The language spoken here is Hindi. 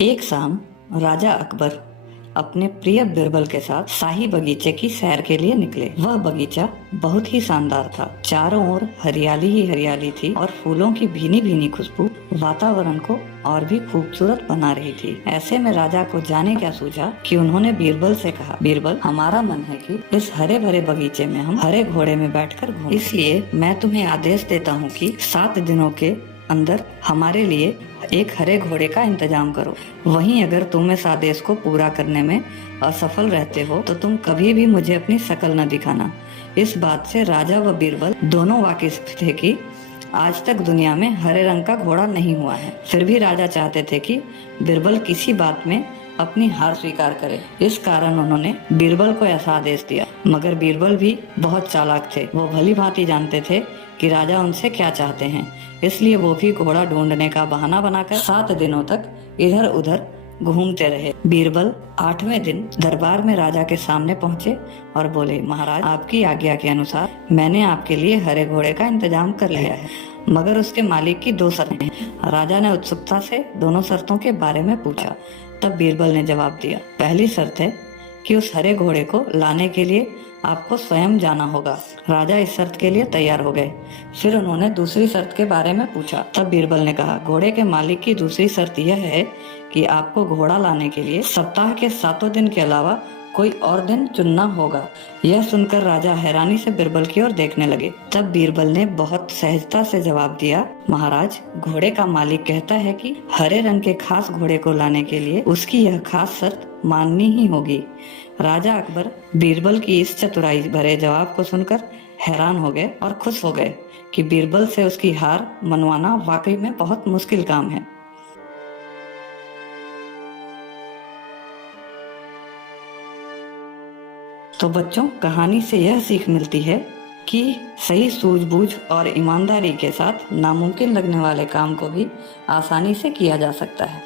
एक शाम राजा अकबर अपने प्रिय बिरबल के साथ शाही बगीचे की सैर के लिए निकले। वह बगीचा बहुत ही शानदार था। चारों ओर हरियाली ही हरियाली थी और फूलों की भीनी भीनी खुशबू वातावरण को और भी खूबसूरत बना रही थी। ऐसे में राजा को जाने क्या सूझा कि उन्होंने बीरबल से कहा, बीरबल, हमारा मन है कि इस हरे भरे बगीचे में हम हरे घोड़े में बैठकर घूमें। इसलिए मैं तुम्हें आदेश देता हूँ कि 7 दिनों के अंदर हमारे लिए एक हरे घोड़े का इंतजाम करो। वहीं अगर तुम इस आदेश को पूरा करने में असफल रहते हो तो तुम कभी भी मुझे अपनी शकल न दिखाना। इस बात से राजा व बीरबल दोनों वाकिफ थे कि आज तक दुनिया में हरे रंग का घोड़ा नहीं हुआ है। फिर भी राजा चाहते थे कि बीरबल किसी बात में अपनी हार स्वीकार करे। इस कारण उन्होंने बीरबल को ऐसा आदेश दिया। मगर बीरबल भी बहुत चालाक थे। वो भली भांति जानते थे कि राजा उनसे क्या चाहते हैं। इसलिए वो भी घोड़ा ढूंढने का बहाना बनाकर 7 दिनों तक इधर उधर घूमते रहे। बीरबल 8वें दिन दरबार में राजा के सामने पहुंचे और बोले, महाराज, आपकी आज्ञा के अनुसार मैंने आपके लिए हरे घोड़े का इंतजाम कर लिया है, मगर उसके मालिक की 2 शर्तें हैं। राजा ने उत्सुकता से दोनों शर्तों के बारे में पूछा। तब बीरबल ने जवाब दिया, पहली शर्त है कि उस हरे घोड़े को लाने के लिए आपको स्वयं जाना होगा। राजा इस शर्त के लिए तैयार हो गए। फिर उन्होंने दूसरी शर्त के बारे में पूछा। तब बीरबल ने कहा, घोड़े के मालिक की दूसरी शर्त यह है कि आपको घोड़ा लाने के लिए सप्ताह के 7 दिन के अलावा कोई और दिन चुनना होगा। यह सुनकर राजा हैरानी से बीरबल की ओर देखने लगे। तब बीरबल ने बहुत सहजता से जवाब दिया, महाराज, घोड़े का मालिक कहता है कि हरे रंग के खास घोड़े को लाने के लिए उसकी यह खास शर्त माननी ही होगी। राजा अकबर बीरबल की इस चतुराई भरे जवाब को सुनकर हैरान हो गए और खुश हो गए कि बीरबल से उसकी हार मनवाना वाकई में बहुत मुश्किल काम है। तो बच्चों, कहानी से यह सीख मिलती है कि सही सूझबूझ और ईमानदारी के साथ नामुमकिन लगने वाले काम को भी आसानी से किया जा सकता है।